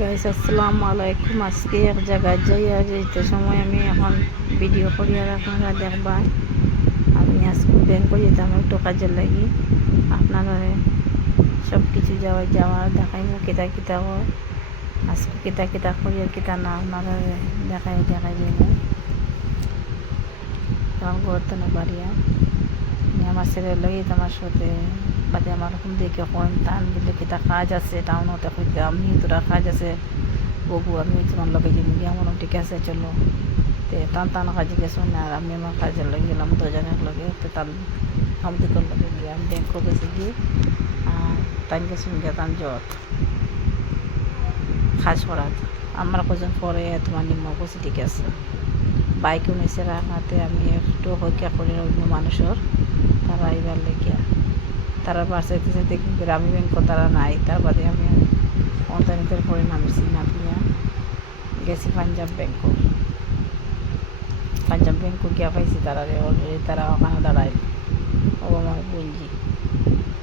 Guys আসসালামু আলাইকুম। আজকে এক জায়গায় যেতে সময় আমি এখন ভিডিও করি আর আপনারা দেখবা। আমি আজকে ব্যাংক যেতাম একটু কাজের লাগি, আপনারা সব কিছু যাওয়ার দেখাইব কিতা কিতা হয় আজকে, কিতা কিতা করি আর কিতা না আপনারা দেখাই দিব। আমার ঘরতে না বাড়িয়া আমার ছেলের লাগি তোমার সাথে বাদে আমার রকম দেখে কইন টান দিলে কিতা কাজ আছে টাউনতে খুঁজতে আমি তোরা কাজ আছে ববু আমি তোমার লগে জিনিস আমার ঠিক আছে চলো তে টান টান কাজে গেছো না আর আমি আমার কাজের লগে গেলাম দুজনের লগে তো তার দিকর লগে গিয়ে আমি ব্যাংকও গেছি গিয়ে টাইম গেছি গিয়ে তান যত কাজ করার আমার কজন পরে তোমার নিম্ন বসে ঠিক আছে বাইকও নিয়েছে রাখাতে আমি একটু হইকা করে অন্য মানুষের তারা এবার লেগিয়া তারা পাশে দেখি গ্রামীণ ব্যাংক তারা নাই, তার বাদে আমি অন্তর্নিতের পরে নামিছি নামিয়া গেছি পাঞ্জাব ব্যাংকও গিয়া পাইছি তারারে অলরেডি তারা ওখানে দাঁড়াইল ও আমার বুঝি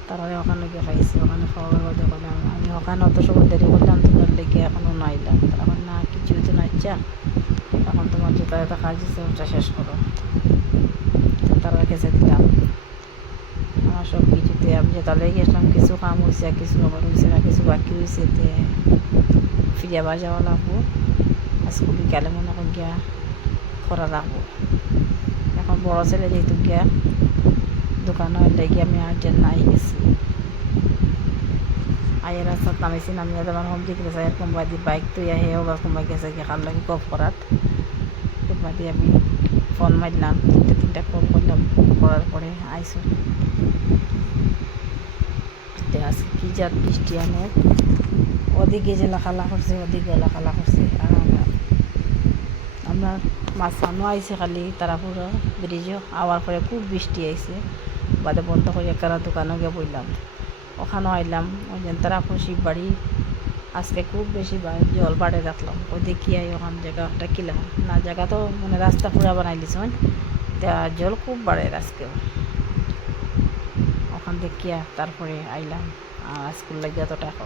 তারারে ওখানে গিয়ে পাইছি। ওখানে খাওয়ার বাদে করলাম আমি ওখানে অত সময় দেরি করলাম তোমার লেগে এখনও নাইলাম তখন না কিছুই তো নাইচা এখন তোমার যেটা একটা কাজ আছে ওটা শেষ করো তারা গেছে দিলাম আমার সব কিছুতে আমি যেটা লেগে গেছিলাম কিছু কাম হয়েছে কিছু আবার হয়েছে না কিছু বাকি হয়েছে তে ফিরে আবার যাওয়া লাগবো আজকে বিকালে মনে কর গিয়া করা লাগবো। এখন বড় ছেলে যেহেতু গিয়া দোকানে লেগে আমি আর্জেন্ট নাই গেছি আয়ের রাস্তাত নামিছি নামিয়া তোমার হোম দিকে আয়ের কোম্পানি দিয়ে বাইক তুই আহে ওবার কোম্পানি গেছে গিয়ে কার লাগে কফ করাত কোম্পানি দিয়ে আমি ফোন মারলাম তিনটা কল করলাম করার পরে আইসো আজকে কি যার বৃষ্টি আনে ওদিকে যে লাখালা করছে ওদিকে লাখালা করছে আর আমরা মাঝখানেও আইছে খালি তারা পুরো ব্রিজও আওয়ার পরে খুব বৃষ্টি আইছে বাদে বন্ধ করে একটা দোকানে গিয়ে বললাম ওখানেও আইলাম ওই যে তারা শিব বাড়ি আজকে খুব বেশি জল বাড়ে রাখলাম ওই দেখি আই ওখান জায়গাটা কিলাম না জায়গা তো মানে রাস্তা পুরা বানাই দিছ জল খুব বাড়ে আজকে ওখান দেখিয়া তারপরে আইলাম আর স্কুল লাগিয়া তো টাকা